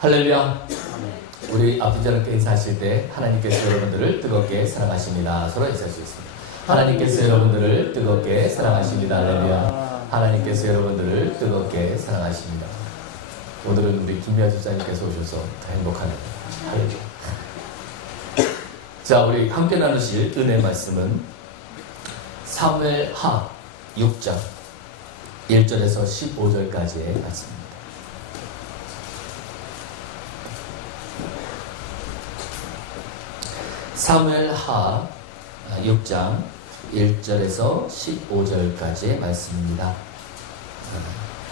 할렐루야. 우리 아버지 하나님께 인사하실 때 하나님께서 여러분들을 뜨겁게 사랑하십니다. 서로 인사할 수 있습니다. 하나님께서 여러분들을 뜨겁게 사랑하십니다. 할렐루야. 하나님께서 여러분들을 뜨겁게 사랑하십니다. 오늘은 우리 김미아 집사님께서 오셔서 더 행복하네요. 할렐루야. 자, 우리 함께 나누실 은혜 말씀은 사무엘하 6장 1절에서 15절까지의 말씀입니다. 사무엘하 6장 1절에서 15절까지의 말씀입니다.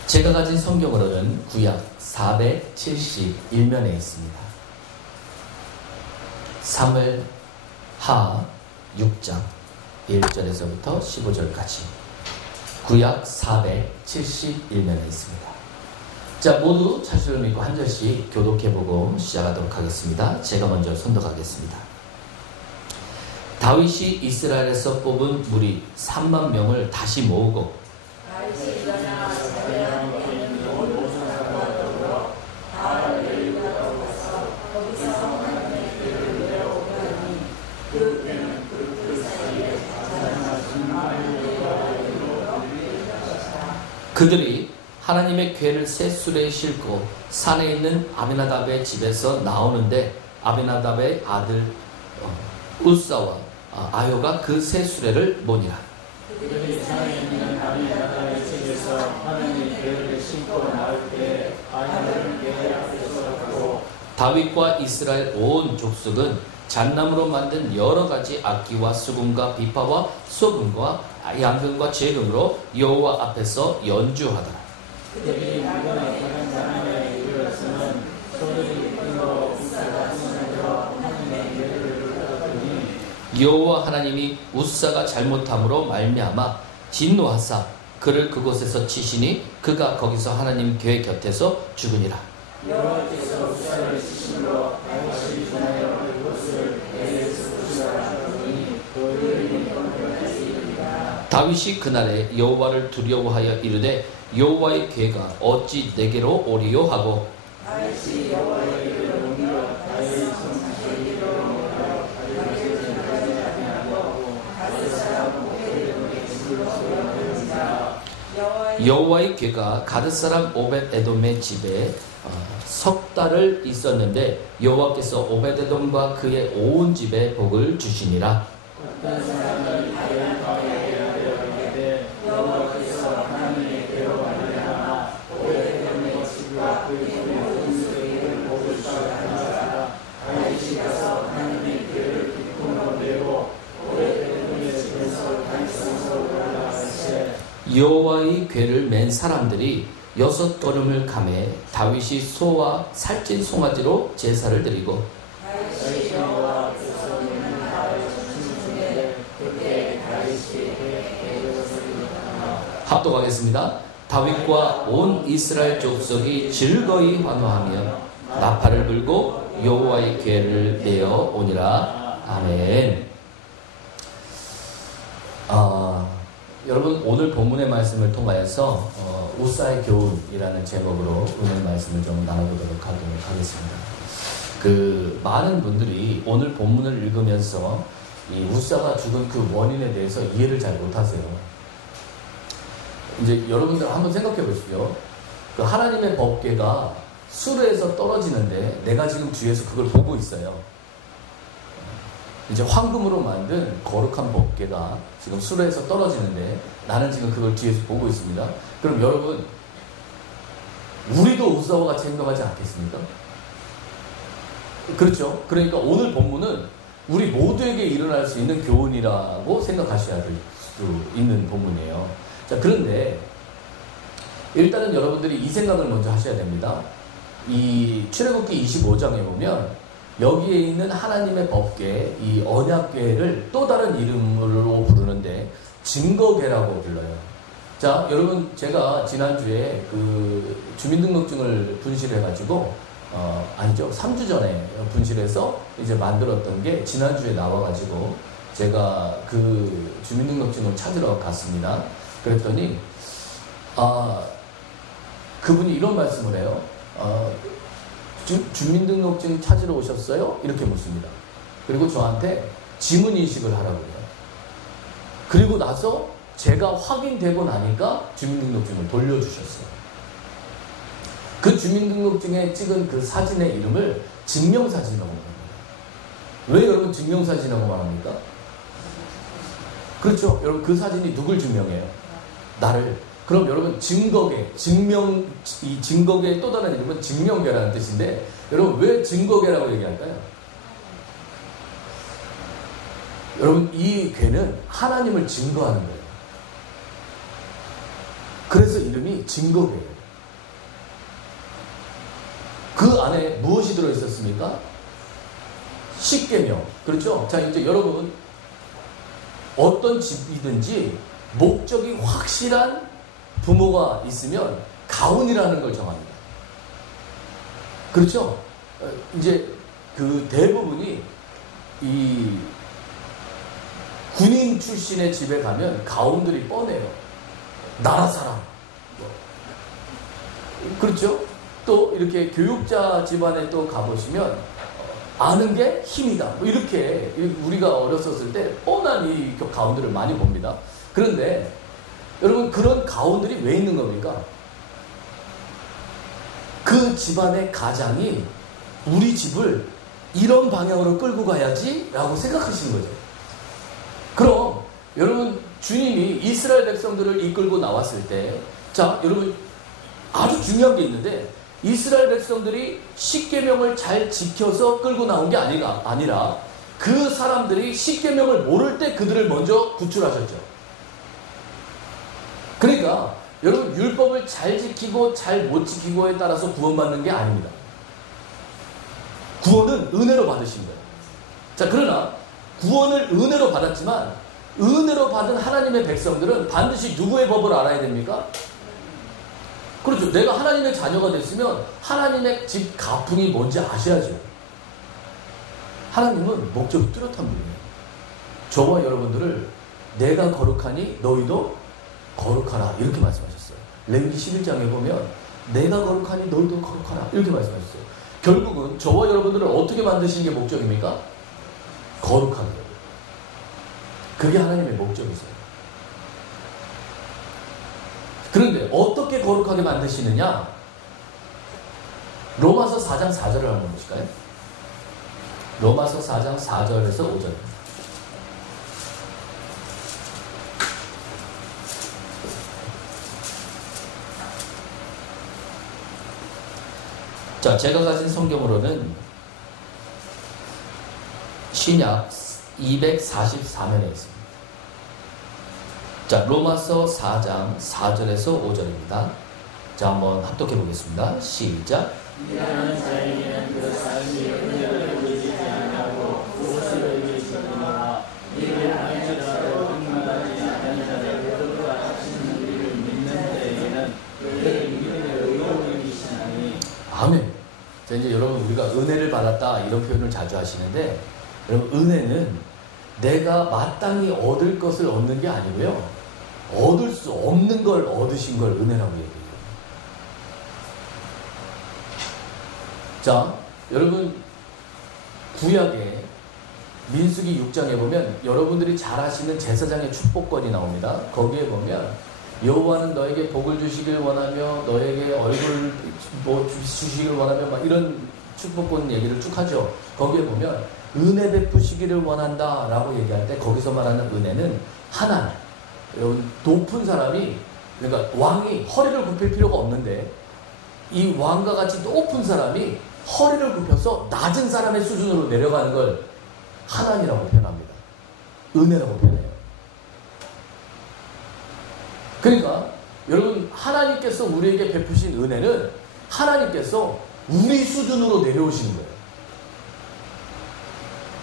제가 가진 성경으로는 구약 471면에 있습니다. 사무엘하 6장 1절에서부터 15절까지 구약 471면에 있습니다. 자, 모두 차수를 믿고 한 절씩 교독해보고 시작하도록 하겠습니다. 제가 먼저 선독하겠습니다. 다윗이 이스라엘에서 뽑은 무리 3만 명을 다시 모으고 그들이 하나님의 궤를 새 수레에 싣고 산에 있는 아비나답의 집에서 나오는데 아비나답의 아들 우사와 아요가 그 새 수레를 모니라. 그들이 산에 있는 아비나답의 집에서 하나님의 궤를 싣고 나올 때 아요를 궤 앞에서 두고 다윗과 이스라엘 온 족속은 잣나무로 만든 여러 가지 악기와 수금과 비파와 소금과 양금과 재금으로 여호와 앞에서 연주하더라. 그들이 물건에 다른 사람의 이르렀으면 소리를 끊어 우사가 손으로 하나님의 궤를 눌렀더니 여호와 하나님이 우사가 잘못함으로 말미암아 진노하사 그를 그곳에서 치시니 그가 거기서 하나님 궤 곁에서 죽으니라. 여호와께서 우사를 치심으로 다윗이 전하여 그곳을 궤에서 부수하더니 그를 다윗이 그날에 여호와를 두려워하여 이르되 여호와의 궤가 어찌 내게로 오리요 하고 다윗이 여호와의 궤를 옮겨 다윗의 성소에 이르러 다윗의 전까지 아니하고 다윗 사람 오벳에돔의 집으로 돌아오니라. 여호와의 궤가 가드 사람 오벳에돔의 집에 석 달을 있었는데 여호와께서 오벳에돔과 그의 온 집에 복을 주시니라. 어떤 사람이 다윗에게 이르되 여호와께서 하나님의 궤로 말미암아 오벳에돔의 집과 그 집의 온 소유를 복을 주셨다. 다윗이 가서 하나님의 궤를 기쁨으로 메고 오벳에돔의 집에서 다윗 성소로 올라가세. 여호와의 궤를 맨 사람들이 6걸음을 가매 다윗이 소와 살찐 송아지로 제사를 드리고 다윗이 여호와 앞에서 있는 나를 춤추는데 그때 다윗이 궤를 서리니라. 합독하겠습니다. 다윗과 온 이스라엘 족속이 즐거이 환호하며 나팔을 불고 여호와의 궤를 내어 오니라. 아멘. 여러분, 오늘 본문의 말씀을 통하여서 우사의 교훈이라는 제목으로 오늘 말씀을 좀 나눠보도록 하겠습니다. 많은 분들이 오늘 본문을 읽으면서 이 우사가 죽은 그 원인에 대해서 이해를 잘 못하세요. 이제 여러분들 한번 생각해 보십시오. 그 하나님의 법궤가 수레에서 떨어지는데 내가 지금 뒤에서 그걸 보고 있어요. 이제 황금으로 만든 거룩한 법궤가 지금 수레에서 떨어지는데 나는 지금 그걸 뒤에서 보고 있습니다. 그럼 여러분, 우리도 우사와 같이 행동하지 않겠습니까? 그렇죠? 그러니까 오늘 본문은 우리 모두에게 일어날 수 있는 교훈이라고 생각하셔야 될 수 있는 본문이에요. 자, 그런데 일단은 여러분들이 이 생각을 먼저 하셔야 됩니다. 이 출애굽기 25장에 보면 여기에 있는 하나님의 법궤, 이 언약궤를 또 다른 이름으로 부르는데 증거궤라고 불러요. 자, 여러분, 제가 지난주에 그 주민등록증을 분실해가지고 아니죠, 3주 전에 분실해서 이제 만들었던 게 지난주에 나와가지고 제가 그 주민등록증을 찾으러 갔습니다. 그랬더니 그분이 이런 말씀을 해요. 주민등록증 찾으러 오셨어요? 이렇게 묻습니다. 그리고 저한테 지문인식을 하라고 해요. 그리고 나서 제가 확인되고 나니까 주민등록증을 돌려주셨어요. 그 주민등록증에 찍은 그 사진의 이름을 증명사진이라고 합니다. 왜 여러분 증명사진이라고 말합니까? 그렇죠. 여러분 그 사진이 누굴 증명해요? 나를. 그럼 여러분 증거계, 이 증거계의 또 다른 이름은 증명계라는 뜻인데 여러분 왜 증거계라고 얘기할까요? 여러분 이 괴는 하나님을 증거하는 거예요. 그래서 이름이 증거계예요. 그 안에 무엇이 들어있었습니까? 십계명. 그렇죠? 자, 이제 여러분 어떤 집이든지 목적이 확실한 부모가 있으면 가훈이라는 걸 정합니다. 그렇죠? 이제 그 대부분이 이 군인 출신의 집에 가면 가훈들이 뻔해요. 나라 사람. 그렇죠? 또 이렇게 교육자 집안에 또 가보시면 아는 게 힘이다. 뭐 이렇게 우리가 어렸었을 때 뻔한 이 가훈들을 많이 봅니다. 그런데 여러분 그런 가훈들이 왜 있는 겁니까? 그 집안의 가장이 우리 집을 이런 방향으로 끌고 가야지 라고 생각하시는 거죠. 그럼 여러분 주님이 이스라엘 백성들을 이끌고 나왔을 때 자 여러분 아주 중요한 게 있는데 이스라엘 백성들이 십계명을 잘 지켜서 끌고 나온 게 아니라 그 사람들이 십계명을 모를 때 그들을 먼저 구출하셨죠. 그러니까 여러분 율법을 잘 지키고 잘 못 지키고에 따라서 구원받는 게 아닙니다. 구원은 은혜로 받으신 거예요. 자, 그러나 구원을 은혜로 받았지만 은혜로 받은 하나님의 백성들은 반드시 누구의 법을 알아야 됩니까? 그렇죠. 내가 하나님의 자녀가 됐으면 하나님의 집 가풍이 뭔지 아셔야죠. 하나님은 목적이 뚜렷한 분이에요. 저와 여러분들을 내가 거룩하니 너희도 거룩하라 이렇게 말씀하셨어요. 레위기 11장에 보면 내가 거룩하니 너희도 거룩하라 이렇게 말씀하셨어요. 결국은 저와 여러분들을 어떻게 만드시는 게 목적입니까? 거룩하게. 그게 하나님의 목적이세요. 그런데 어떻게 거룩하게 만드시느냐? 로마서 4장 4절을 한번 보실까요? 로마서 4장 4절에서 5절입니다. 자, 제가 가진 성경으로는 신약 244면에 있습니다. 자, 로마서 4장 4절에서 5절입니다. 자, 한번 합독해 보겠습니다. 시작. 미련한 자에게는 그 삶이 은혜를 의지지 아니하고 무엇을 의지하느냐. 이를 알지라도 흥망하지 않는 자를 그가 하시는 일을 믿는 데에는 그들의 믿음의 의로움을 이시나니. 아멘. 자, 이제 여러분 우리가 은혜를 받았다 이런 표현을 자주 하시는데 여러분 은혜는 내가 마땅히 얻을 것을 얻는 게 아니고요. 얻을 수 없는 걸 얻으신 걸 은혜라고 얘기해요. 자, 여러분 구약에 민수기 6장에 보면 여러분들이 잘 아시는 제사장의 축복권이 나옵니다. 거기에 보면 여호와는 너에게 복을 주시길 원하며 너에게 얼굴 주시길 원하며 막 이런 축복권 얘기를 쭉 하죠. 거기에 보면 은혜 베푸시기를 원한다 라고 얘기할 때 거기서 말하는 은혜는 하나님, 여러분 높은 사람이 그러니까 왕이 허리를 굽힐 필요가 없는데 이 왕과 같이 높은 사람이 허리를 굽혀서 낮은 사람의 수준으로 내려가는 걸 하나님이라고 표현합니다. 은혜라고 표현해요. 그러니까 여러분 하나님께서 우리에게 베푸신 은혜는 하나님께서 우리 수준으로 내려오시는 거예요.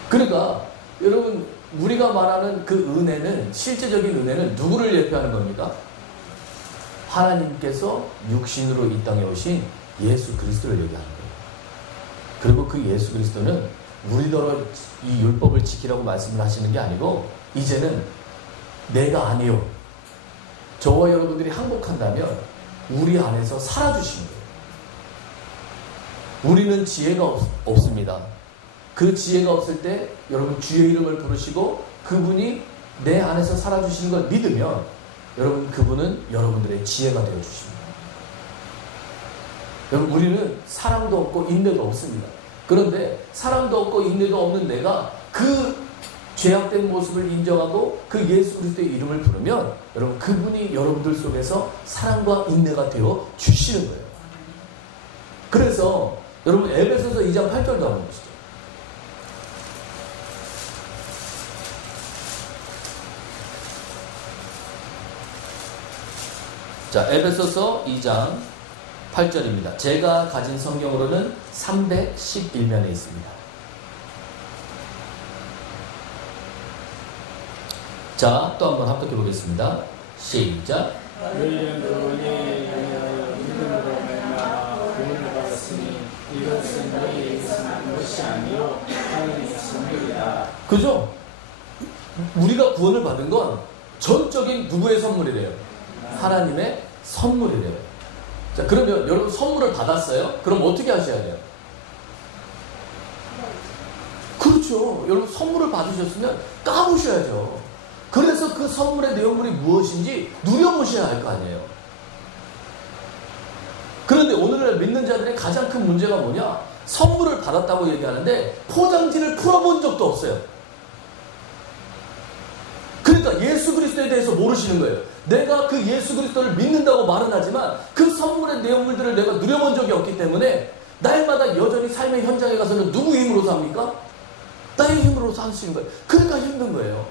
그러니까 여러분 우리가 말하는 그 은혜는 실제적인 은혜는 누구를 예표하는 겁니까? 하나님께서 육신으로 이 땅에 오신 예수 그리스도를 얘기하는 거예요. 그리고 그 예수 그리스도는 우리더러 이 율법을 지키라고 말씀을 하시는 게 아니고 이제는 내가 아니요. 저와 여러분들이 항복한다면 우리 안에서 살아주시는 거예요. 우리는 지혜가 없습니다. 그 지혜가 없을 때 여러분 주의 이름을 부르시고 그분이 내 안에서 살아주시는 걸 믿으면 여러분 그분은 여러분들의 지혜가 되어주십니다. 여러분 우리는 사랑도 없고 인내도 없습니다. 그런데 사랑도 없고 인내도 없는 내가 그 죄악된 모습을 인정하고 그 예수 그리스도의 이름을 부르면 여러분 그분이 여러분들 속에서 사랑과 인내가 되어 주시는 거예요. 그래서 여러분 에베소서 2장 8절도 한번 보시죠. 자, 에베소서 2장 8절입니다. 제가 가진 성경으로는 311면에 있습니다. 자, 또 한번 합독해 보겠습니다. 시작. 너희는 그분의 영향을 믿음으로 말미암아 구원을 받았으니 이것은 너희에게서 난 것이 아니요 하나님의 선물이다. 그죠? 우리가 구원을 받은 건 전적인 누구의 선물이래요? 하나님의 선물이래요. 자, 그러면 여러분 선물을 받았어요? 그럼 어떻게 하셔야 돼요? 그렇죠. 여러분 선물을 받으셨으면 까보셔야죠. 그래서 그 선물의 내용물이 무엇인지 누려보셔야 할 거 아니에요. 그런데 오늘날 믿는 자들의 가장 큰 문제가 뭐냐? 선물을 받았다고 얘기하는데 포장지를 풀어본 적도 없어요. 그러니까 예수 그리스도에 대해서 모르시는 거예요. 내가 그 예수 그리스도를 믿는다고 말은 하지만 그 선물의 내용물들을 내가 누려본 적이 없기 때문에 날마다 여전히 삶의 현장에 가서는 누구 힘으로 삽니까? 나의 힘으로 사시는 거예요. 그러니까 힘든 거예요.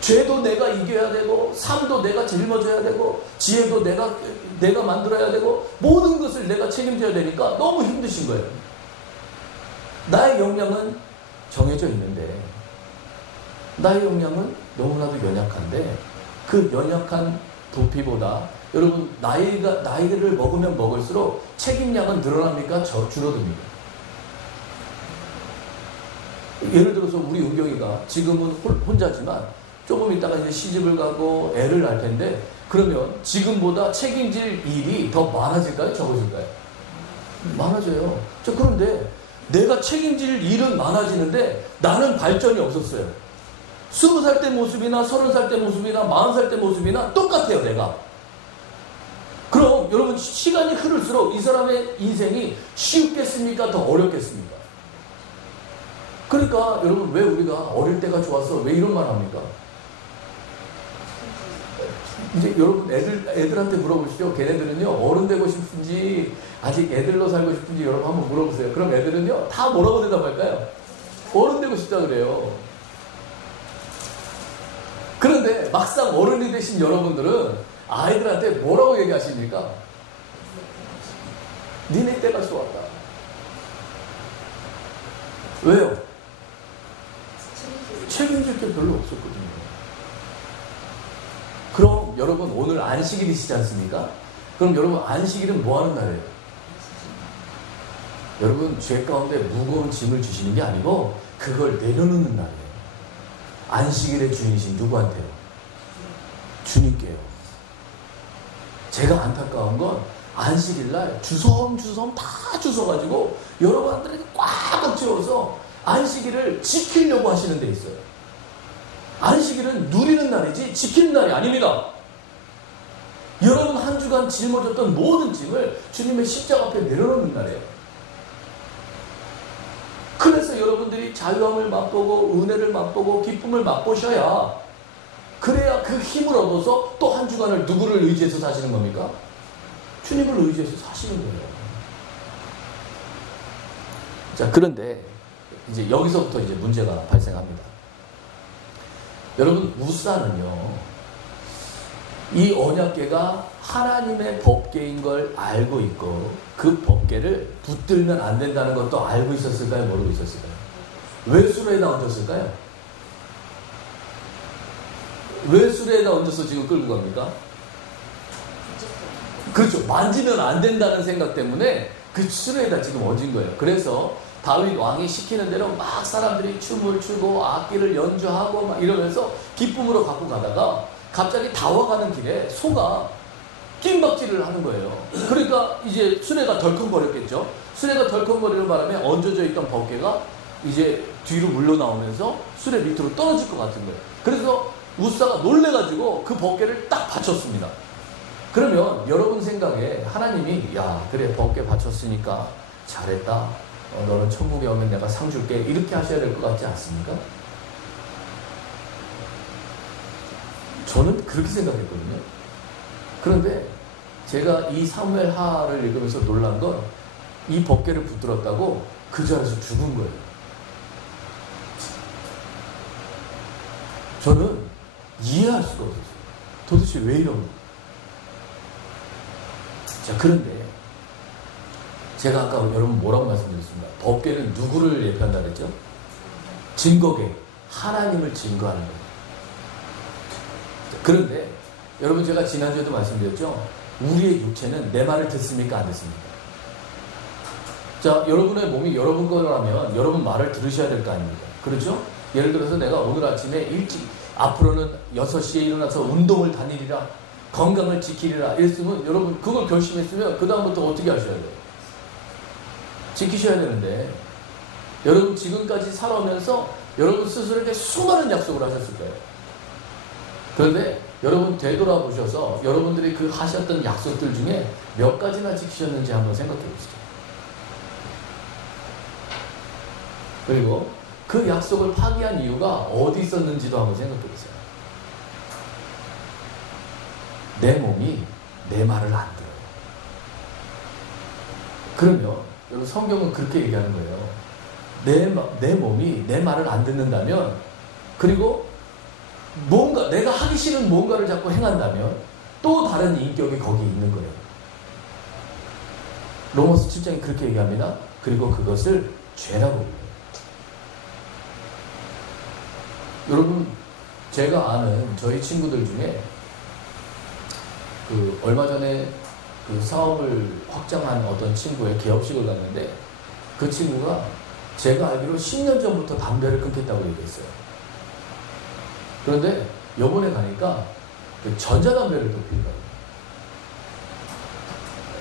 죄도 내가 이겨야 되고 삶도 내가 짊어져야 되고 지혜도 내가 만들어야 되고 모든 것을 내가 책임져야 되니까 너무 힘드신 거예요. 나의 역량은 정해져 있는데 나의 역량은 너무나도 연약한데 그 연약한 부피보다 여러분 나이를 먹으면 먹을수록 책임량은 늘어납니까? 줄어듭니까? 예를 들어서 우리 은경이가 지금은 혼자지만 조금 있다가 이제 시집을 가고 애를 낳을 텐데 그러면 지금보다 책임질 일이 더 많아질까요? 적어질까요? 많아져요. 자, 그런데 내가 책임질 일은 많아지는데 나는 발전이 없었어요. 20살 때 모습이나 30살 때 모습이나 40살 때 모습이나 똑같아요, 내가. 그럼 여러분 시간이 흐를수록 이 사람의 인생이 쉽겠습니까? 더 어렵겠습니까? 그러니까 여러분 왜 우리가 어릴 때가 좋았어? 왜 이런 말 합니까? 이제 여러분 애들한테 물어보시죠. 걔네들은요 어른 되고 싶은지 아직 애들로 살고 싶은지 여러분 한번 물어보세요. 그럼 애들은요 다 뭐라고 대답할까요? 어른 되고 싶다 그래요. 그런데 막상 어른이 되신 여러분들은 아이들한테 뭐라고 얘기하십니까? 니네 때가 좋았다. 왜요? 책임질 게 별로 없었거든요. 그럼 여러분 오늘 안식일이시지 않습니까? 그럼 여러분 안식일은 뭐 하는 날이에요? 여러분 죄 가운데 무거운 짐을 주시는 게 아니고 그걸 내려놓는 날이에요. 안식일의 주인이신 누구한테요? 주님께요. 제가 안타까운 건 안식일날 주섬주섬 다 주워가지고 여러분들에게 꽉 채워서 안식일을 지키려고 하시는 데 있어요. 안식일은 누리는 날이지 지키는 날이 아닙니다. 여러분 한 주간 짊어졌던 모든 짐을 주님의 십자가 앞에 내려놓는 날이에요. 그래서 여러분들이 자유함을 맛보고 은혜를 맛보고 기쁨을 맛보셔야 그래야 그 힘을 얻어서 또 한 주간을 누구를 의지해서 사시는 겁니까? 주님을 의지해서 사시는 거예요. 자, 그런데 이제 여기서부터 이제 문제가 발생합니다. 여러분 무사는요 이 언약궤가 하나님의 법궤인 걸 알고 있고 그 법궤를 붙들면 안 된다는 것도 알고 있었을까요? 모르고 있었을까요? 왜 수레에다 얹었을까요? 왜 수레에다 얹어서 지금 끌고 갑니까? 그렇죠. 만지면 안 된다는 생각 때문에 그 수레에다 지금 얹은 거예요. 그래서 다윗 왕이 시키는 대로 막 사람들이 춤을 추고 악기를 연주하고 막 이러면서 기쁨으로 갖고 가다가 갑자기 다와가는 길에 소가 낀박질을 하는 거예요. 그러니까 이제 수레가 덜컹거렸겠죠. 수레가 덜컹거리는 바람에 얹어져 있던 벗개가 이제 뒤로 물러나오면서 수레 밑으로 떨어질 것 같은 거예요. 그래서 우사가 놀래가지고 그 벗개를 딱 받쳤습니다. 그러면 여러분 생각에 하나님이 야 그래 벗개 받쳤으니까 잘했다. 너는 천국에 오면 내가 상 줄게. 이렇게 하셔야 될 것 같지 않습니까? 저는 그렇게 생각했거든요. 그런데 제가 이 사무엘하를 읽으면서 놀란 건 이 벗개를 붙들었다고 그 자리에서 죽은 거예요. 저는 이해할 수가 없었어요. 도대체 왜 이런 거? 자, 그런데 제가 아까 여러분 뭐라고 말씀드렸습니까? 벗개는 누구를 예표한다 그랬죠? 증거계, 하나님을 증거하는 거예요. 그런데 여러분 제가 지난주에도 말씀드렸죠? 우리의 육체는 내 말을 듣습니까? 안 듣습니까? 자, 여러분의 몸이 여러분 거라면 여러분 말을 들으셔야 될 거 아닙니까? 그렇죠? 예를 들어서 내가 오늘 아침에 일찍 앞으로는 6시에 일어나서 운동을 다니리라, 건강을 지키리라 이랬으면 여러분 그걸 결심했으면 그 다음부터 어떻게 하셔야 돼요? 지키셔야 되는데 여러분 지금까지 살아오면서 여러분 스스로에게 수많은 약속을 하셨을 거예요. 그런데 여러분 되돌아보셔서 여러분들이 그 하셨던 약속들 중에 몇 가지나 지키셨는지 한번 생각해 보시죠. 그리고 그 약속을 파기한 이유가 어디 있었는지도 한번 생각해 보세요. 내 몸이 내 말을 안 들어요. 그러면 여러분 성경은 그렇게 얘기하는 거예요. 내 몸이 내 말을 안 듣는다면, 그리고 뭔가 내가 하기 싫은 뭔가를 자꾸 행한다면 또 다른 인격이 거기 있는 거예요. 로마서 7장이 그렇게 얘기합니다. 그리고 그것을 죄라고 불러요. 여러분 제가 아는 저희 친구들 중에 얼마 전에 사업을 확장한 어떤 친구의 개업식을 갔는데 그 친구가 제가 알기로 10년 전부터 담배를 끊겠다고 얘기했어요. 그런데 요번에 가니까 전자담배를 또 피우더라고요.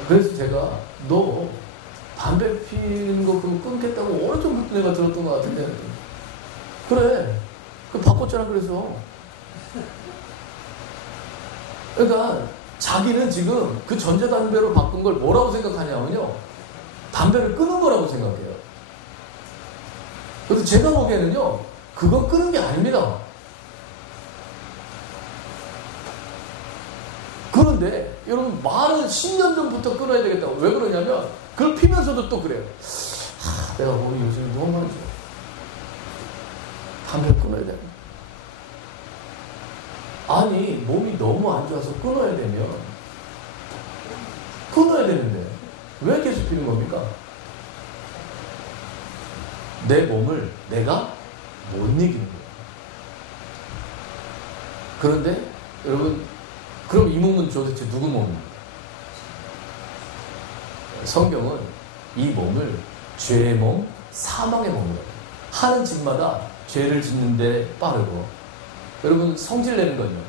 그래서 제가 너 담배 피우는 거 그거 끊겠다고 어느 정도 내가 들었던 것 같은데, 그래 바꿨잖아. 그래서 그러니까 자기는 지금 그 전자담배로 바꾼 걸 뭐라고 생각하냐면요, 담배를 끊은 거라고 생각해요. 그래서 제가 보기에는요, 그건 끊은 게 아닙니다. 그런데 여러분 말은 10년 전부터 끊어야 되겠다고. 왜 그러냐면 그걸 피면서도 또 그래요. 내가 몸이 요즘 너무 많이 좋아. 담배를 끊어야 돼. 아니 몸이 너무 안 좋아서 끊어야 되는데 왜 계속 피는 겁니까? 내 몸을 내가 못 이기는 거예요. 그런데 여러분 그럼 이 몸은 도대체 누구 몸입니까? 성경은 이 몸을 죄의 몸, 사망의 몸이라고 해요. 하는 짓마다 죄를 짓는데 빠르고, 여러분 성질 내는 건요,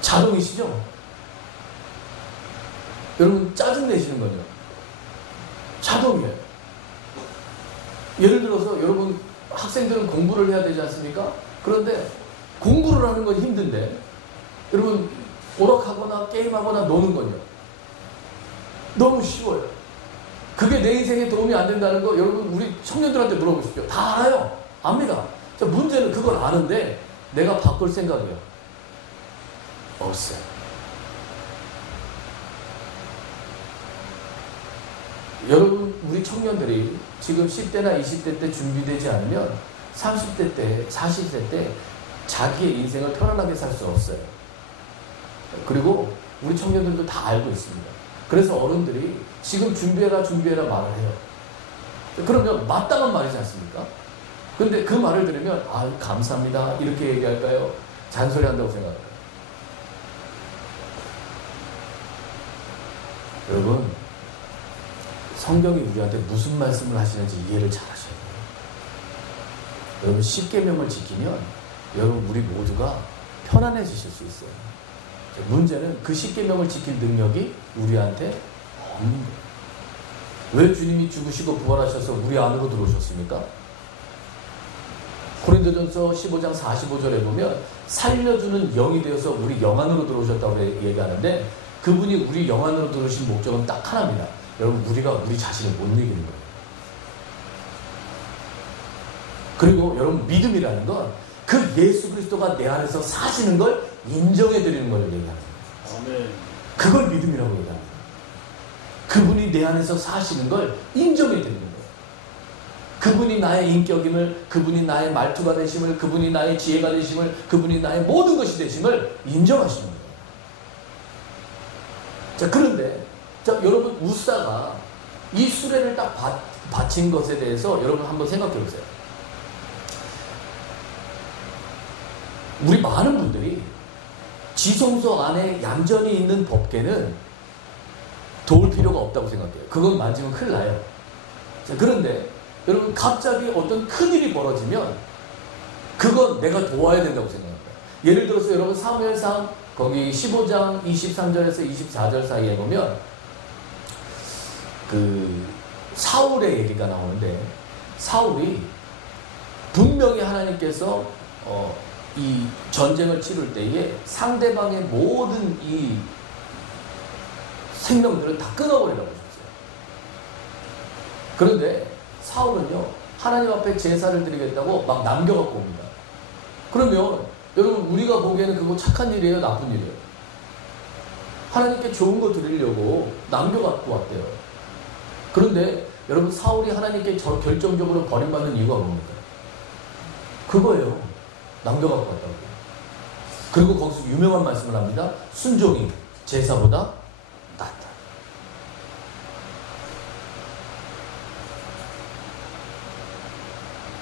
자동이시죠? 여러분 짜증 내시는 건요, 자동이에요. 예를 들어서 여러분 학생들은 공부를 해야 되지 않습니까? 그런데 공부를 하는 건 힘든데 여러분 오락하거나 게임하거나 노는 건요, 너무 쉬워요. 그게 내 인생에 도움이 안 된다는 거 여러분 우리 청년들한테 물어보십시오. 다 알아요. 압니다. 자, 문제는 그걸 아는데 내가 바꿀 생각이에요. 없어요. 여러분 우리 청년들이 지금 10대나 20대 때 준비되지 않으면 30대 때, 40대 때 자기의 인생을 편안하게 살 수 없어요. 그리고 우리 청년들도 다 알고 있습니다. 그래서 어른들이 지금 준비해라 말을 해요. 그러면 마땅한 말이지 않습니까? 근데 그 말을 들으면 감사합니다 이렇게 얘기할까요? 잔소리 한다고 생각할까요? 여러분 성경이 우리한테 무슨 말씀을 하시는지 이해를 잘 하셔야 돼요. 여러분 10계명을 지키면 여러분 우리 모두가 편안해지실 수 있어요. 문제는 그 10계명을 지킬 능력이 우리한테 없는 거예요. 왜 주님이 죽으시고 부활하셔서 우리 안으로 들어오셨습니까? 고린도전서 15장 45절에 보면 살려주는 영이 되어서 우리 영 안으로 들어오셨다고 얘기하는데, 그분이 우리 영 안으로 들어오신 목적은 딱 하나입니다. 여러분, 우리가 우리 자신을 못 이기는 거예요. 그리고 여러분, 믿음이라는 건 그 예수 그리스도가 내 안에서 사시는 걸 인정해 드리는 걸 얘기하는 거예요. 아멘. 그걸 믿음이라고 얘기합니다. 그분이 내 안에서 사시는 걸 인정해 드리는 거예요. 그분이 나의 인격임을, 그분이 나의 말투가 되심을, 그분이 나의 지혜가 되심을, 그분이 나의 모든 것이 되심을 인정하시는 거예요. 자, 그런데 자, 여러분, 우사가 이 수레를 딱 바친 것에 대해서 여러분 한번 생각해 보세요. 우리 많은 분들이 지성소 안에 얌전히 있는 법궤는 도울 필요가 없다고 생각해요. 그건 만지면 큰일 나요. 자, 그런데 여러분, 갑자기 어떤 큰일이 벌어지면 그건 내가 도와야 된다고 생각합니다. 예를 들어서 여러분, 사무엘상 거기 15장 23절에서 24절 사이에 보면 그 사울의 얘기가 나오는데, 사울이 분명히 하나님께서 이 전쟁을 치를 때에 상대방의 모든 이 생명들을 다 끊어버리라고 하셨어요. 그런데 사울은요, 하나님 앞에 제사를 드리겠다고 막 남겨갖고 옵니다. 그러면 여러분, 우리가 보기에는 그거 착한 일이에요, 나쁜 일이에요? 하나님께 좋은 거 드리려고 남겨갖고 왔대요. 그런데 여러분, 사울이 하나님께 결정적으로 버림받는 이유가 뭡니까? 그거예요. 남겨갖고 왔다고. 그리고 거기서 유명한 말씀을 합니다. 순종이 제사보다 낫다.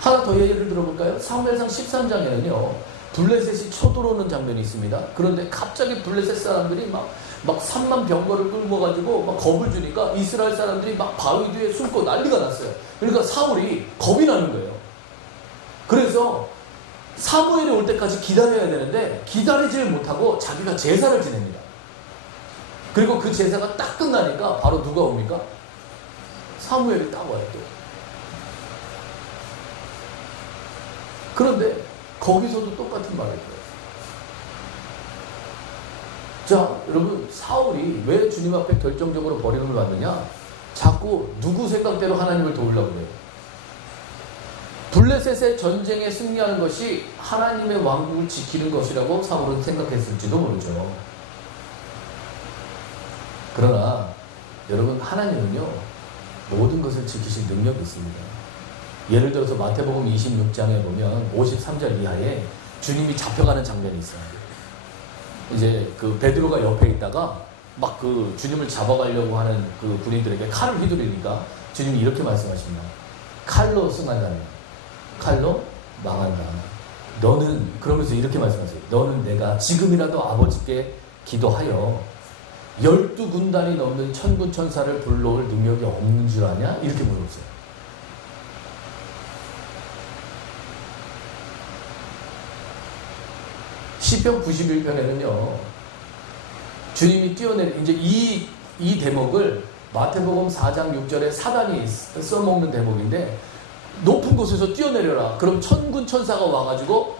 하나 더 예를 들어볼까요? 사무엘상 13장에는요, 블레셋이 쳐들어오는 장면이 있습니다. 그런데 갑자기 블레셋 사람들이 막 3만 병거를 끌고 가지고 막 겁을 주니까 이스라엘 사람들이 막 바위 뒤에 숨고 난리가 났어요. 그러니까 사울이 겁이 나는 거예요. 그래서 사무엘이 올 때까지 기다려야 되는데 기다리지를 못하고 자기가 제사를 지냅니다. 그리고 그 제사가 딱 끝나니까 바로 누가 옵니까? 사무엘이 딱 와요 또. 그런데 거기서도 똑같은 말을 해요. 자, 여러분, 사울이 왜 주님 앞에 결정적으로 버림을 받느냐? 자꾸 누구 생각대로 하나님을 도우려고 해요. 블레셋의 전쟁에 승리하는 것이 하나님의 왕국을 지키는 것이라고 사울은 생각했을지도 모르죠. 그러나 여러분, 하나님은요, 모든 것을 지키실 능력이 있습니다. 예를 들어서 마태복음 26장에 보면 53절 이하에 주님이 잡혀가는 장면이 있어요. 이제 그 베드로가 옆에 있다가 막 그 주님을 잡아가려고 하는 그 군인들에게 칼을 휘두르니까 주님이 이렇게 말씀하십니다. 칼로 승한다는, 칼로 망한다. 너는, 그러면서 이렇게 말씀하세요. 너는 내가 지금이라도 아버지께 기도하여 12군단이 넘는 천군 천사를 불러올 능력이 없는 줄 아냐? 이렇게 물어보세요. 시편 91편에는요, 주님이 뛰어내린, 이제 이 대목을 마태복음 4장 6절에 사단이 써먹는 대목인데, 높은 곳에서 뛰어내려라. 그럼 천군 천사가 와가지고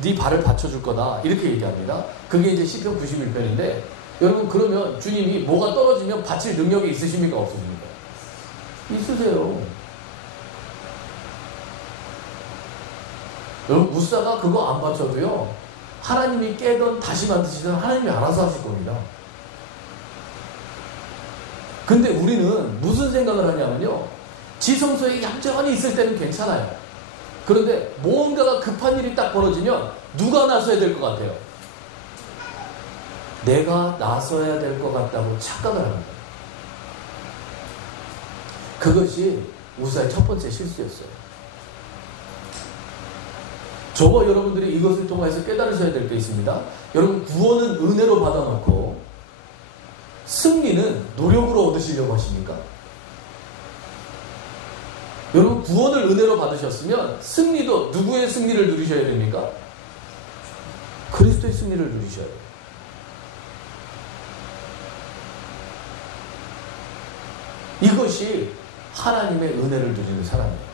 네 발을 받쳐줄 거다. 이렇게 얘기합니다. 그게 이제 시편 91편인데, 여러분, 그러면 주님이 뭐가 떨어지면 받칠 능력이 있으십니까? 없으십니까? 있으세요. 여러분, 무사가 그거 안 받쳐도요, 하나님이 깨던 다시 만드시던 하나님이 알아서 하실 겁니다. 근데 우리는 무슨 생각을 하냐면요, 지성소에 얌전히 있을 때는 괜찮아요. 그런데 뭔가가 급한 일이 딱 벌어지면 누가 나서야 될 것 같아요? 내가 나서야 될 것 같다고 착각을 합니다. 그것이 우사의 첫 번째 실수였어요. 저와 여러분들이 이것을 통해서 깨달으셔야 될 게 있습니다. 여러분, 구원은 은혜로 받아놓고 승리는 노력으로 얻으시려고 하십니까? 여러분, 구원을 은혜로 받으셨으면 승리도 누구의 승리를 누리셔야 됩니까? 그리스도의 승리를 누리셔야 돼요. 이것이 하나님의 은혜를 누리는 사람이에요.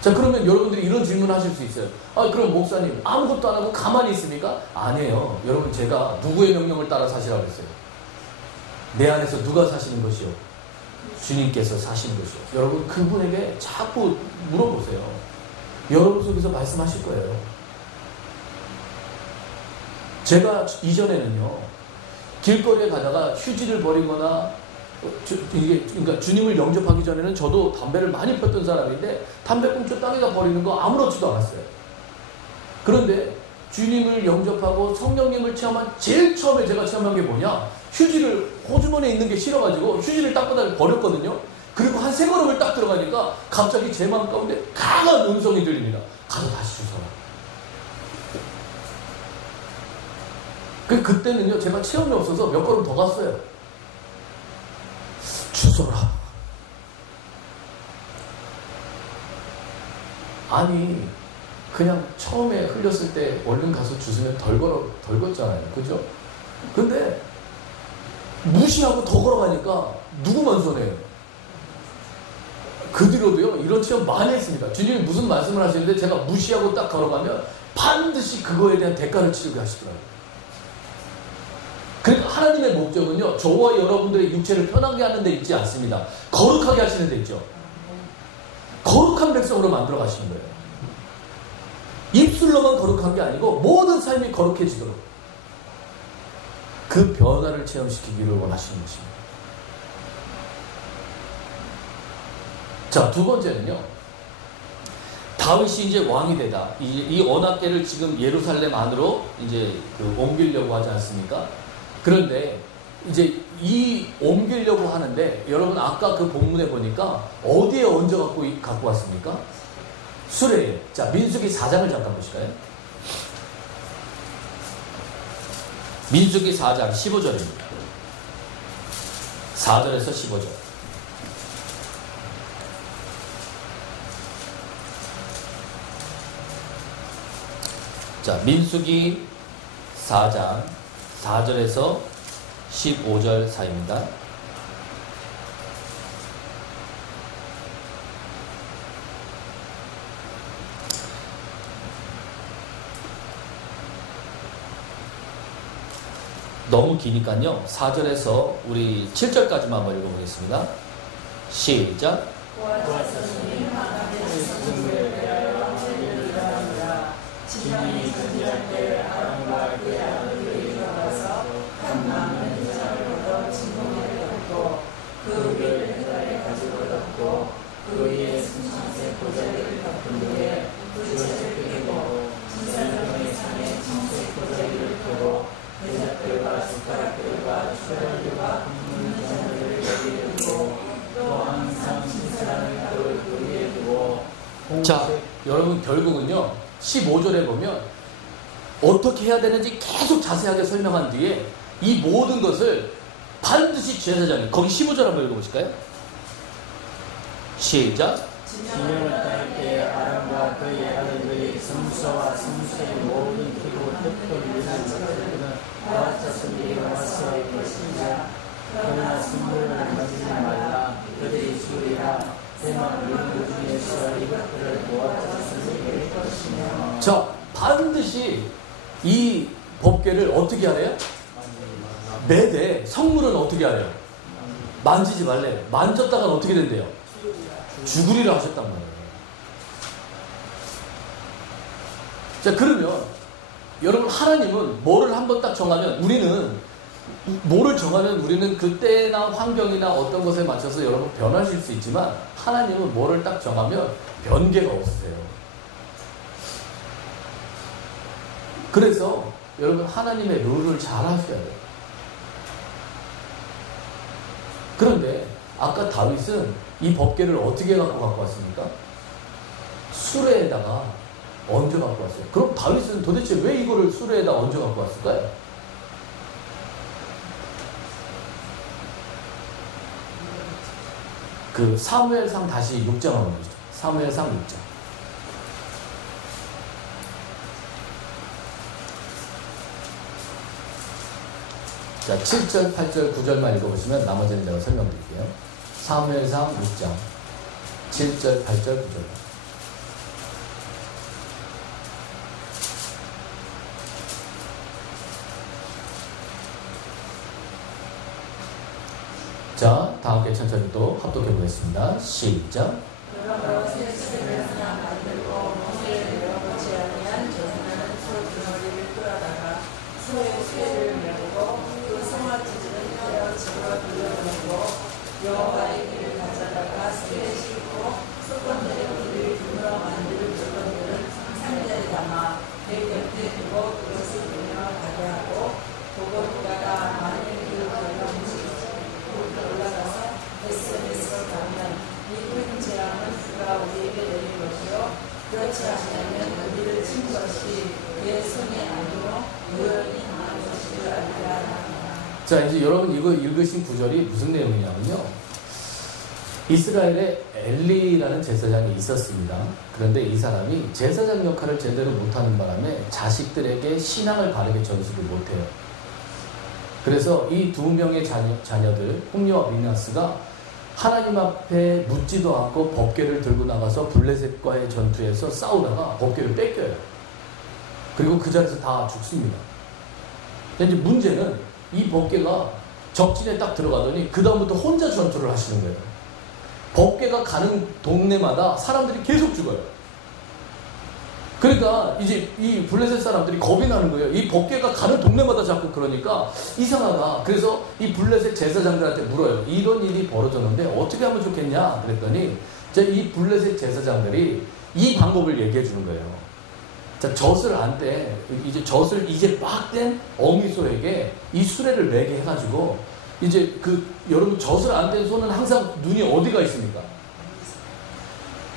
자, 그러면 여러분들이 이런 질문을 하실 수 있어요. 아, 그럼 목사님 아무것도 안 하고 가만히 있습니까? 아니에요. 여러분, 제가 누구의 명령을 따라 사시라고 했어요? 내 안에서 누가 사시는 것이요? 주님께서 사시는 것이요. 여러분, 그분에게 자꾸 물어보세요. 여러분 속에서 말씀하실 거예요. 제가 이전에는요, 길거리에 가다가 휴지를 버리거나 그러니까 주님을 영접하기 전에는 저도 담배를 많이 폈던 사람인데 담배꽁초 땅에다 버리는 거 아무렇지도 않았어요. 그런데 주님을 영접하고 성령님을 체험한 제일 처음에 제가 체험한 게 뭐냐? 휴지를 호주머니에 있는 게 싫어가지고 휴지를 땅바닥에 버렸거든요. 그리고 한 3걸음을 딱 들어가니까 갑자기 제 마음 가운데 강한 음성이 들립니다. 가서 다시 주워라. 그때는요, 제가 체험이 없어서 몇 걸음 더 갔어요. 주소라. 아니, 그냥 처음에 흘렸을 때 얼른 가서 주스면 덜 걷잖아요. 그죠? 근데 무시하고 더 걸어가니까 누구만 손해요? 그 뒤로도요, 이런 체험 많이 했습니다. 주님이 무슨 말씀을 하시는데 제가 무시하고 딱 걸어가면 반드시 그거에 대한 대가를 치르게 하시더라고요. 그러니까 하나님의 목적은요, 저와 여러분들의 육체를 편하게 하는 데 있지 않습니다. 거룩하게 하시는 데 있죠. 거룩한 백성으로 만들어 가시는 거예요. 입술로만 거룩한 게 아니고 모든 삶이 거룩해지도록 그 변화를 체험시키기를 원하시는 것입니다. 자, 두 번째는요, 다윗이 이제 왕이 되다. 이 언약궤를 지금 예루살렘 안으로 이제 옮기려고 하지 않습니까? 그런데 이제 옮기려고 하는데, 여러분 아까 그 본문에 보니까 어디에 얹어 갖고 왔습니까? 수레에. 자, 민수기 4장을 잠깐 보실까요? 민수기 4장 15절입니다. 4절에서 15절. 자, 민수기 4장 4절에서 15절 사이입니다. 너무 기니까요, 4절에서 우리 7절까지만 한번 읽어보겠습니다. 시작. 지명이 전쟁할 때 아람과 그의 아들들이 들어가서 한 많은 자를 얻어 진공에 덮고 그 위에 배달에 가지고 덮고 그 위에 순창색 고자리를 덮은 후에 그 젖을 끄고 진사장의 산에 청색 고자리를 펴고 대접들과 숟가락들과 주별들과 굽는 잔들을 거기에 두고 또 항상 진사장의 흙을 그 위에 두고. 자, 여러분 결국은요, 15절에 보면 어떻게 해야 되는지 계속 자세하게 설명한 뒤에 이 모든 것을 반드시 제사장이, 거기 15절 한번 읽어보실까요? 시작. 지명을 따를 때 아람과 그의 아들들이 성소와 성소의 모든 기구 흙을 위한 것들은 다 자손이 와서 것이자 그러나 성물을 만지지 말라. 그들이 죽으리라. 대만 그 중에서 이것들을 모아 자손이 될 것이며. 자, 반드시 이 법궤를 어떻게 하래요? 매대 성물은 어떻게 하래요? 만지지 말래. 만졌다간 어떻게 된대요? 죽으리라 하셨단 말이에요. 자, 그러면 여러분, 하나님은 뭐를 한번 딱 정하면 우리는 그때나 환경이나 어떤 것에 맞춰서 여러분 변하실 수 있지만, 하나님은 뭐를 딱 정하면 변개가 없으세요. 그래서 여러분, 하나님의 룰을 잘 하셔야 돼요. 그런데 아까 다윗은 이 법궤를 어떻게 갖고 왔습니까? 수레에다가 얹어 갖고 왔어요. 그럼 다윗은 도대체 왜 이거를 수레에다 얹어 갖고 왔을까요? 그 사무엘상 다시 6장 한번 보시죠. 사무엘상 6장. 자, 7절, 8절, 9절만 읽어보시면 나머지는 제가 설명드릴게요. 사무엘상 6장 7절, 8절, 9절. 자, 다 함께 천천히 또 합독해 보겠습니다. 시작. 여호와의 길을 가져다가 쇠에 싣고 석권들의 길을 드물어 만들 조건들은 상자에 담아 내 곁에 두고 그것을 운영하게 하고 도고루가가 만일 그 결론이 올라가서 베스메스로 가면 이 큰 재앙은 그가 우리에게 내린 것이요 그렇지 않으면 우리를 친 것이 그의 손이 아니요 우연히 당한 것이를 알리라 하나니. 자, 이제 여러분 이거 읽으신 구절이 무슨 내용이냐면요. 이스라엘에 엘리라는 제사장이 있었습니다. 그런데 이 사람이 제사장 역할을 제대로 못하는 바람에 자식들에게 신앙을 바르게 전수를 못해요. 그래서 이 두 명의 자녀들, 홈리와 비나스가 하나님 앞에 묻지도 않고 법궤를 들고 나가서 블레셋과의 전투에서 싸우다가 법궤를 뺏겨요. 그리고 그 자리에서 다 죽습니다. 이제 문제는 이 법궤가 적진에 딱 들어가더니 그 다음부터 혼자 전투를 하시는 거예요. 법궤가 가는 동네마다 사람들이 계속 죽어요. 그러니까 이제 이 블레셋 사람들이 겁이 나는 거예요. 이 법궤가 가는 동네마다 자꾸 그러니까 이상하다. 그래서 이 블레셋 제사장들한테 물어요. 이런 일이 벌어졌는데 어떻게 하면 좋겠냐 그랬더니 이제 이 블레셋 제사장들이 이 방법을 얘기해 주는 거예요. 자, 젖을 안 때, 이제 젖을 이제 막 뗀 어미소에게 이 수레를 매게 해가지고, 이제 여러분 젖을 안 뗀 소는 항상 눈이 어디가 있습니까?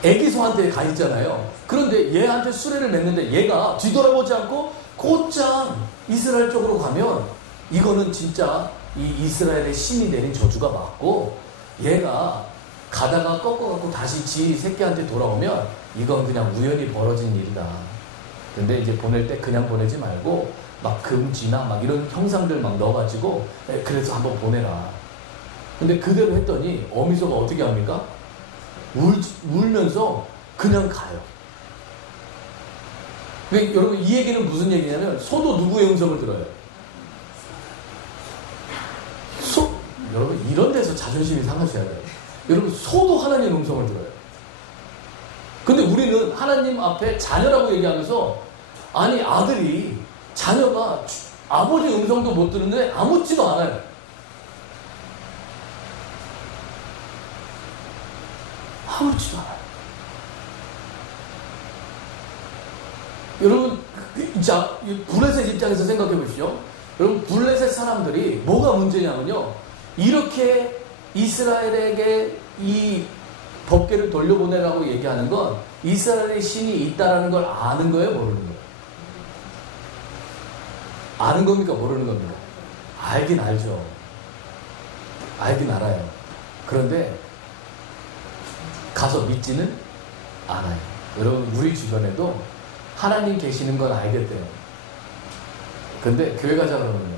애기소한테 가 있잖아요. 그런데 얘한테 수레를 맸는데 얘가 뒤돌아보지 않고 곧장 이스라엘 쪽으로 가면 이거는 진짜 이 이스라엘의 신이 내린 저주가 맞고 얘가 가다가 꺾어갖고 다시 지 새끼한테 돌아오면 이건 그냥 우연히 벌어진 일이다. 근데 이제 보낼 때 그냥 보내지 말고 막 금쥐나 막 이런 형상들 막 넣어가지고 그래서 한번 보내라. 근데 그대로 했더니 어미소가 어떻게 합니까? 울면서 그냥 가요. 그러니까 여러분 이 얘기는 무슨 얘기냐면 소도 누구의 음성을 들어요? 여러분 이런 데서 자존심이 상하셔야 돼요. 여러분 소도 하나님의 음성을 들어요. 근데 우리는 하나님 앞에 자녀라고 얘기하면서 아니 아들이 자녀가 아버지 음성도 못 듣는데 아무렇지도 않아요. 아무렇지도 않아요. 여러분 자 블레셋 입장에서 생각해 보시죠. 여러분 블레셋 사람들이 뭐가 문제냐면요. 이렇게 이스라엘에게 이 법궤를 돌려보내라고 얘기하는 건 이스라엘의 신이 있다라는 걸 아는 거예요? 모르는 거예요? 아는 겁니까? 모르는 겁니까? 알긴 알죠. 알긴 알아요. 그런데 가서 믿지는 않아요. 여러분 우리 주변에도 하나님 계시는 건 알겠대요. 근데 교회 가자 그러면요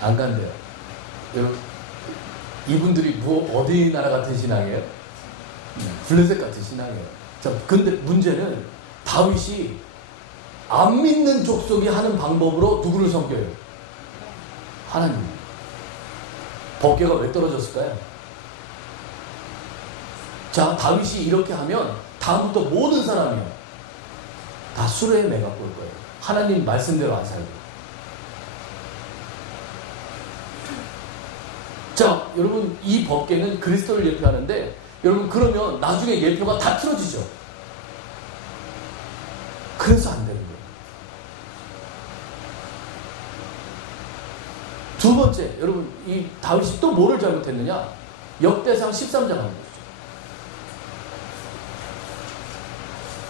안 간대요. 여러분 이분들이 어디 나라 같은 신앙이에요? 블레셋 같은 신앙이에요. 자, 근데 문제는 다윗이 안 믿는 족속이 하는 방법으로 누구를 섬겨요? 하나님. 법궤가 왜 떨어졌을까요? 자, 다윗이 이렇게 하면 다음부터 모든 사람이요 다 수레에 매갖고 올 거예요. 하나님 말씀대로 안 살고. 자, 여러분 이 법궤는 그리스도를 예표하는데 여러분 그러면 나중에 예표가 다 틀어지죠. 그래서 안 되는 거예요. 두 번째, 여러분 이 다윗이 또 뭐를 잘못했느냐? 역대상 13장 한번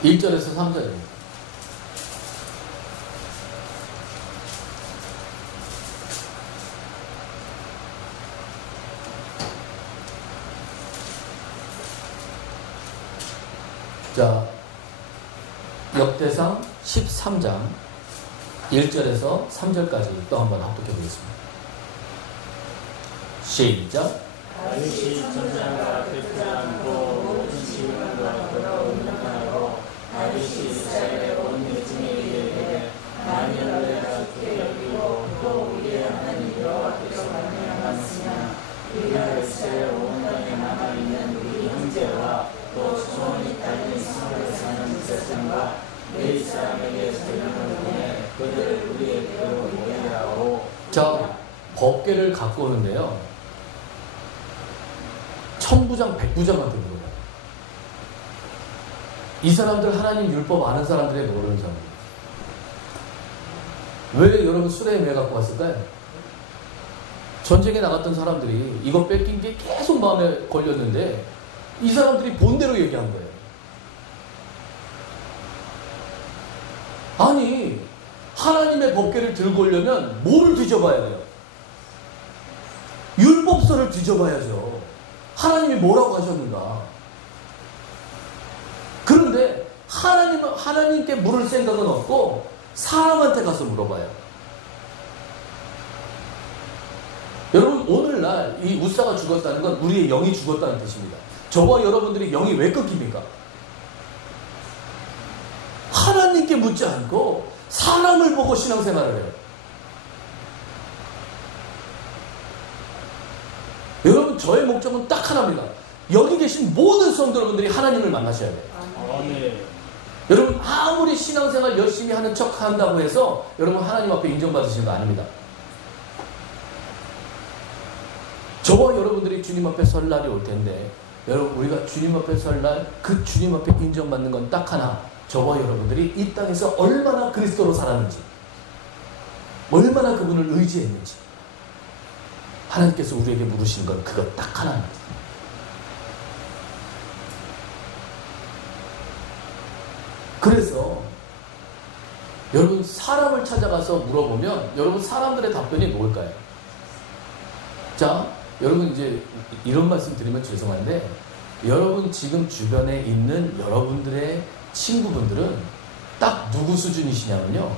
보시죠. 1절에서 3절입니다. 자, 역대상 13장 1절에서 3절까지 또 한번 합독해 보겠습니다. 시작. 다윗이 전장과 뺏지 않고 모든 시민과 그로 운동하고 다윗이 이스라엘의 온 백성에게 이르되 만일 우리가 주께 여기고 또 우리의 하나님 여호와께서 말미암았으면 우리가 이스라엘 온 땅에 남아있는 우리 형제와 또 소원이 딸린 성읍에 사는 이세상과 내 사람에게 전령을 보내 그들을 우리에게로 모이게 하고. 자, 법궤를 갖고 오는데요. 천부장, 백부장한테 물어봐요. 이 사람들 하나님 율법 아는 사람들의 모르는 사람들. 왜 여러분 수레에 매 갖고 왔을까요? 전쟁에 나갔던 사람들이 이거 뺏긴 게 계속 마음에 걸렸는데 이 사람들이 본대로 얘기한 거예요. 아니, 하나님의 법궤를 들고 오려면 뭐를 뒤져봐야 돼요? 율법서를 뒤져봐야죠. 하나님이 뭐라고 하셨는가? 그런데 하나님께 물을 생각은 없고 사람한테 가서 물어봐요. 여러분, 오늘날 이 우사가 죽었다는 건 우리의 영이 죽었다는 뜻입니다. 저와 여러분들이 영이 왜 끊깁니까? 하나님께 묻지 않고 사람을 보고 신앙생활을 해요. 여러분, 저의 목적은 딱 하나입니다. 여기 계신 모든 성도 여러분들이 하나님을 만나셔야 돼요. 아멘. 여러분, 아무리 신앙생활 열심히 하는 척 한다고 해서 여러분 하나님 앞에 인정받으시는 거 아닙니다. 저와 여러분들이 주님 앞에 설 날이 올 텐데, 여러분, 우리가 주님 앞에 설 날 그 주님 앞에 인정받는 건 딱 하나. 저와 여러분들이 이 땅에서 얼마나 그리스도로 살았는지, 얼마나 그분을 의지했는지 하나님께서 우리에게 물으신 건 그거 딱 하나입니다. 그래서 여러분, 사람을 찾아가서 물어보면 여러분 사람들의 답변이 뭘까요? 자, 여러분, 이제 이런 말씀 드리면 죄송한데, 여러분 지금 주변에 있는 여러분들의 친구분들은 딱 누구 수준이시냐면요,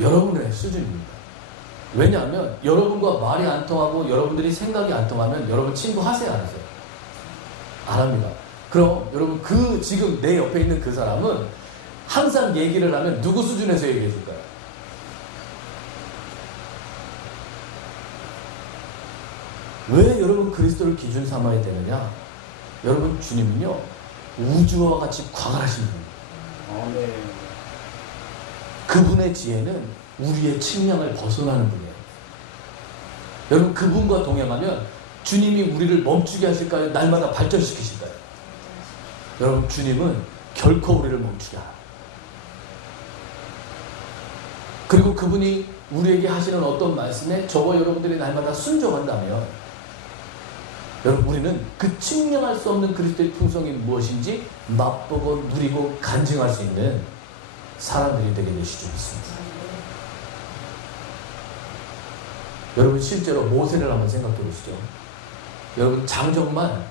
여러분의 수준입니다. 왜냐하면 여러분과 말이 안 통하고 여러분들이 생각이 안 통하면 여러분 친구 하세요, 안 하세요? 안 합니다. 그럼 여러분, 지금 내 옆에 있는 그 사람은 항상 얘기를 하면 누구 수준에서 얘기해 줄까요? 왜 여러분 그리스도를 기준 삼아야 되느냐? 여러분, 주님은요 우주와 같이 광활하신 분입니다. 아멘. 그분의 지혜는 우리의 측량을 벗어나는 분이에요. 여러분, 그분과 동행하면 주님이 우리를 멈추게 하실까요? 날마다 발전시키실까요? 여러분, 주님은 결코 우리를 멈추게 하라. 그리고 그분이 우리에게 하시는 어떤 말씀에 저와 여러분들이 날마다 순종한다면, 여러분, 우리는 그 측량할 수 없는 그리스도의 풍성이 무엇인지 맛보고 누리고 간증할 수 있는 사람들이 되게 되실 줄 믿습니다. 여러분, 실제로 모세를 한번 생각해 보시죠. 여러분, 장정만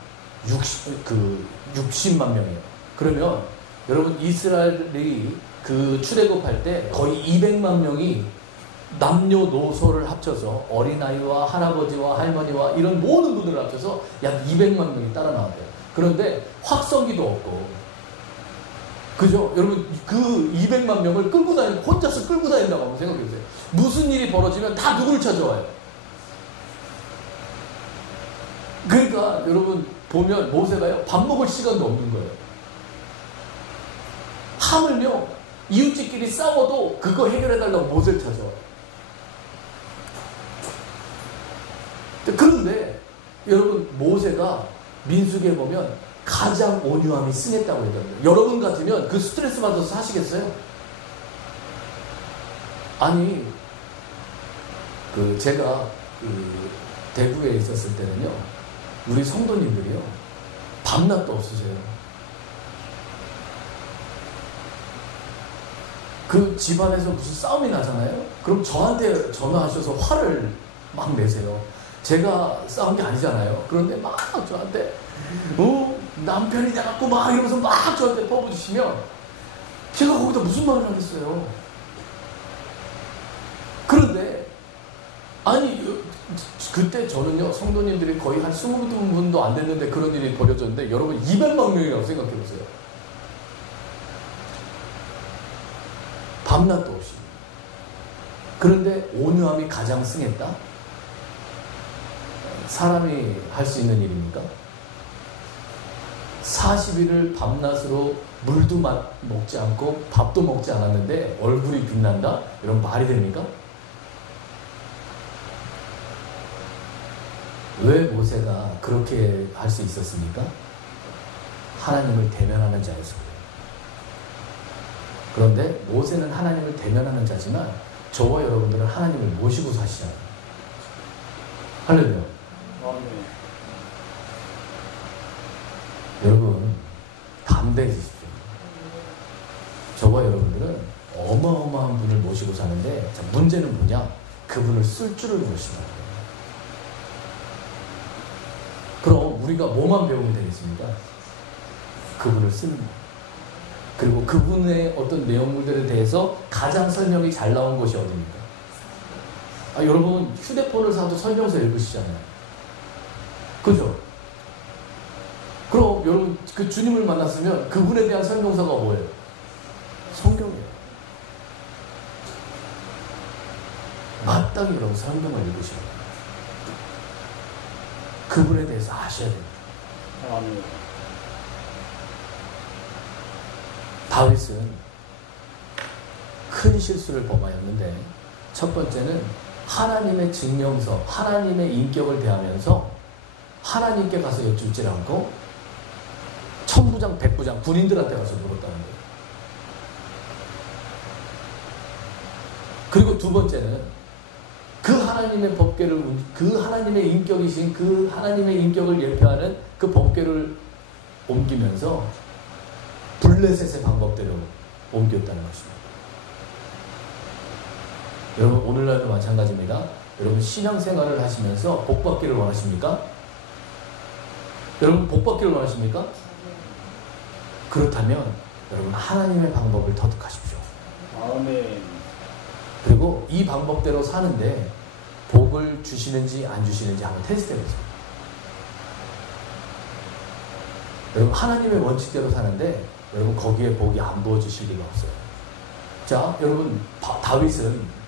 60만 명이에요. 그러면 여러분, 이스라엘이 그 출애굽할 때 거의 200만 명이 남녀노소를 합쳐서 어린아이와 할아버지와 할머니와 이런 모든 분들을 합쳐서 약 200만 명이 따라 나왔대요. 그런데 확성기도 없고, 그죠? 여러분, 그 200만 명을 혼자서 끌고 다닌다고 한번 생각해 보세요. 무슨 일이 벌어지면 다 누구를 찾아와요? 그러니까 여러분 보면 모세가요, 밥 먹을 시간도 없는 거예요. 하물며 이웃집끼리 싸워도 그거 해결해달라고 모세를 찾아와요. 그런데 여러분, 모세가 민수기에 보면 가장 온유함이 승했다고 얘기합니다. 여러분 같으면 그 스트레스 받아서 사시겠어요? 아니, 제가 대구에 있었을 때는요, 우리 성도님들이요, 밤낮도 없으세요. 그 집안에서 무슨 싸움이 나잖아요? 그럼 저한테 전화하셔서 화를 막 내세요. 제가 싸운 게 아니잖아요. 그런데 막 저한테 남편이 나갔고 막 이러면서 막 저한테 퍼부으시면 제가 거기다 무슨 말을 하겠어요. 그런데 아니, 그때 저는요, 성도님들이 거의 한 20분도 안 됐는데 그런 일이 벌어졌는데, 여러분 200만 명이라고 생각해 보세요. 밤낮도 없이. 그런데 온유함이 가장 승했다? 사람이 할 수 있는 일입니까? 40일을 밤낮으로 물도 먹지 않고 밥도 먹지 않았는데 얼굴이 빛난다? 이런 말이 됩니까? 왜 모세가 그렇게 할 수 있었습니까? 하나님을 대면하는 자였어요. 그런데 모세는 하나님을 대면하는 자지만 저와 여러분들은 하나님을 모시고 사시잖아요. 할렐루야. 여러분, 담대해지십시오. 저와 여러분들은 어마어마한 분을 모시고 사는데, 자, 문제는 뭐냐? 그분을 쓸 줄을 모시는 거예요. 그럼 우리가 뭐만 배우면 되겠습니까? 그분을 쓰는 거예요. 그리고 그분의 어떤 내용물들에 대해서 가장 설명이 잘 나온 것이 어디입니까? 여러분 휴대폰을 사도 설명서 읽으시잖아요. 그죠? 그럼 여러분 그 주님을 만났으면 그분에 대한 설명서가 뭐예요? 성경이에요. 마땅히 여러분 성경을 읽으셔야 돼요. 그분에 대해서 아셔야 됩니다. 다윗은 큰 실수를 범하였는데, 첫 번째는 하나님의 증명서, 하나님의 인격을 대하면서 하나님께 가서 여쭙지 않고 천부장, 백부장, 군인들한테 가서 물었다는 거예요. 그리고 두 번째는 그 하나님의 법궤를, 그 하나님의 인격이신 그 하나님의 인격을 예표하는 그 법궤를 옮기면서 블레셋의 방법대로 옮겼다는 것입니다. 여러분 오늘날도 마찬가지입니다. 여러분 신앙생활을 하시면서 복받기를 원하십니까? 여러분 복받기를 원하십니까? 그렇다면 여러분 하나님의 방법을 터득하십시오. 아멘. 그리고 이 방법대로 사는데 복을 주시는지 안 주시는지 한번 테스트해보세요. 여러분 하나님의 원칙대로 사는데 여러분 거기에 복이 안 부어주실 리가 없어요. 자, 여러분 다윗은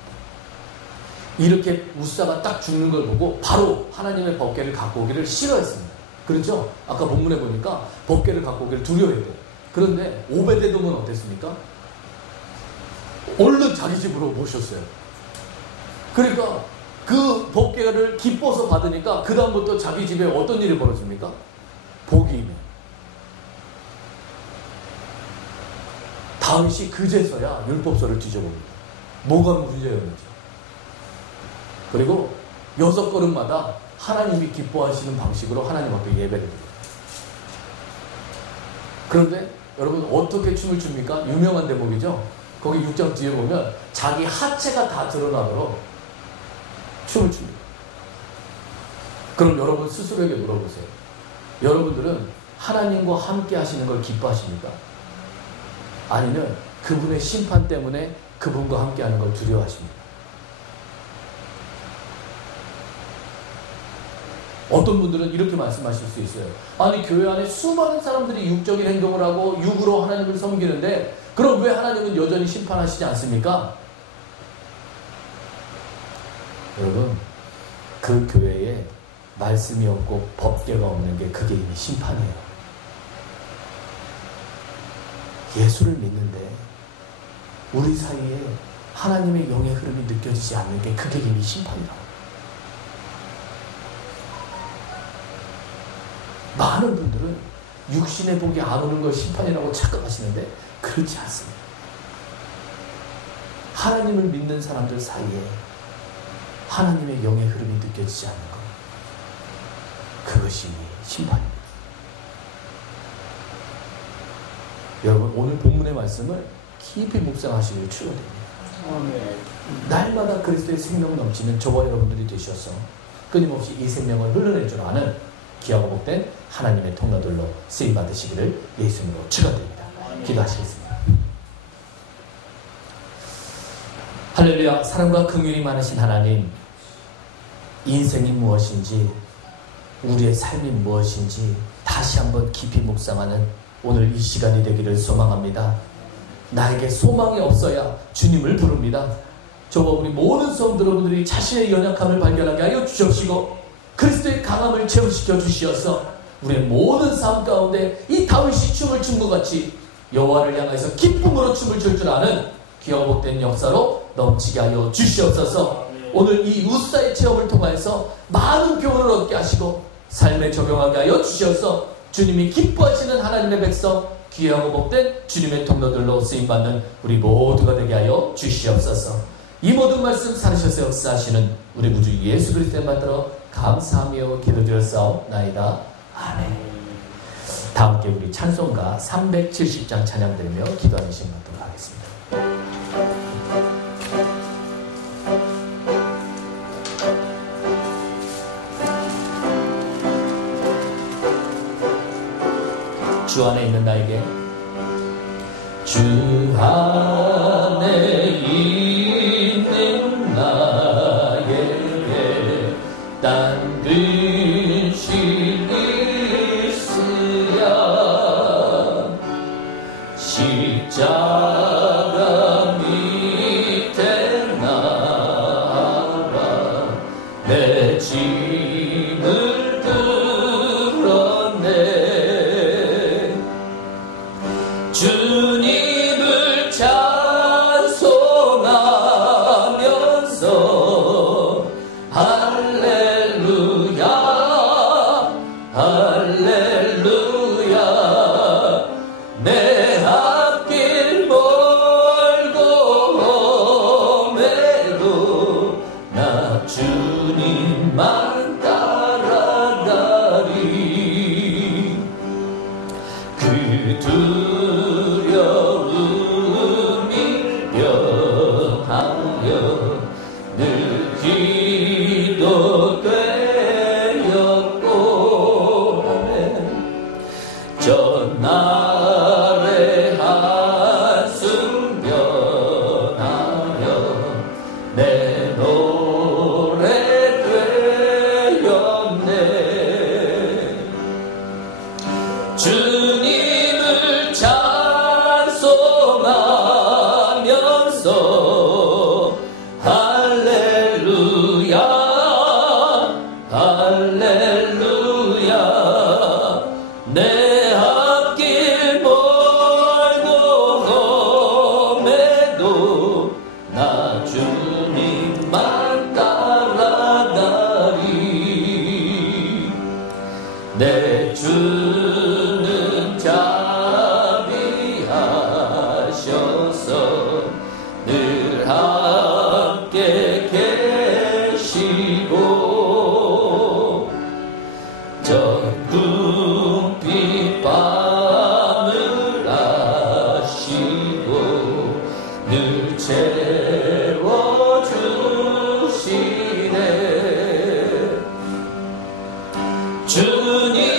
이렇게 우사가 딱 죽는 걸 보고 바로 하나님의 법궤를 갖고 오기를 싫어했습니다. 그렇죠? 아까 본문에 보니까 법궤를 갖고 오기를 두려워했대요. 그런데 오베데돔은 어땠습니까? 얼른 자기 집으로 모셨어요. 그러니까 그 법궤를 기뻐서 받으니까 그 다음부터 자기 집에 어떤 일이 벌어집니까? 복이 임해요. 다윗이 그제서야 율법서를 뒤져봅니다. 뭐가 문제였는지. 그리고 6걸음마다 하나님이 기뻐하시는 방식으로 하나님 앞에 예배를 드려요. 그런데 여러분 어떻게 춤을 춥니까? 유명한 대목이죠. 거기 6장 뒤에 보면 자기 하체가 다 드러나도록 춤을 춥니다. 그럼 여러분 스스로에게 물어보세요. 여러분들은 하나님과 함께 하시는 걸 기뻐하십니까? 아니면 그분의 심판 때문에 그분과 함께 하는 걸 두려워하십니까? 어떤 분들은 이렇게 말씀하실 수 있어요. 아니 교회 안에 수많은 사람들이 육적인 행동을 하고 육으로 하나님을 섬기는데 그럼 왜 하나님은 여전히 심판하시지 않습니까? 여러분 그 교회에 말씀이 없고 법궤가 없는 게 그게 이미 심판이에요. 예수를 믿는데 우리 사이에 하나님의 영의 흐름이 느껴지지 않는 게 그게 이미 심판이라고. 많은 분들은 육신의 복이 안 오는 걸 심판이라고 착각하시는데 그렇지 않습니다. 하나님을 믿는 사람들 사이에 하나님의 영의 흐름이 느껴지지 않는 것, 그것이 심판입니다. 여러분 오늘 본문의 말씀을 깊이 묵상하시길 축원드립니다. 날마다 그리스도의 생명 넘치는 저와 여러분들이 되셔서 끊임없이 이 생명을 흘러낼 줄 아는 귀하고 복된 하나님의 통로들로 쓰임받으시기를 예수님으로 축원드립니다. 기도하시겠습니다. 할렐루야. 사랑과 긍휼이 많으신 하나님, 인생이 무엇인지, 우리의 삶이 무엇인지 다시 한번 깊이 묵상하는 오늘 이 시간이 되기를 소망합니다. 나에게 소망이 없어야 주님을 부릅니다. 저와 우리 모든 성도 여러분들이 자신의 연약함을 발견하게 하여 주시옵시고 그리스도의 강함을 체험시켜 주시어서 우리의 모든 삶 가운데 이 다윗이 춤을 춘 것 같이 여호와를 향해서 기쁨으로 춤을 출 줄 아는 귀하고 복된 역사로 넘치게 하여 주시옵소서. 오늘 이 우사의 체험을 통해서 많은 교훈을 얻게 하시고 삶에 적용하게 하여 주시어서 주님이 기뻐하시는 하나님의 백성, 귀하고 복된 주님의 통로들로 쓰임받는 우리 모두가 되게 하여 주시옵소서. 이 모든 말씀 살으셔서 역사하시는 우리 구주 예수 그리스도의 만들어 감사하며 기도드렸사옵나이다. 아멘. 다 함께 우리 찬송가 370장 찬양드리며 기도하는 시간 갖도록 하겠습니다. 주 안에 있는 나에게, 주 안에 있는 나에게 딴 근심이 있으랴 십자가 밑에 나아가 내 짐을 들었네. 주님을 찬송하면서 할렐루야 할렐루야 내 앞길 멀고 험해도 나 주님만 따라가리. 그 두려움이 변하여 늘 기도되었고 전날의 한숨 변하여 내 노래 되었네. 주님을 찬송하면서 할렐루야 할렐루야 내 앞길 멀고 험해도 나 주님만 따라가리. 내 주는 자비하셔서 늘 함께 계시고 전궁빛 밤을 아시고 늘 채워주시네. 주님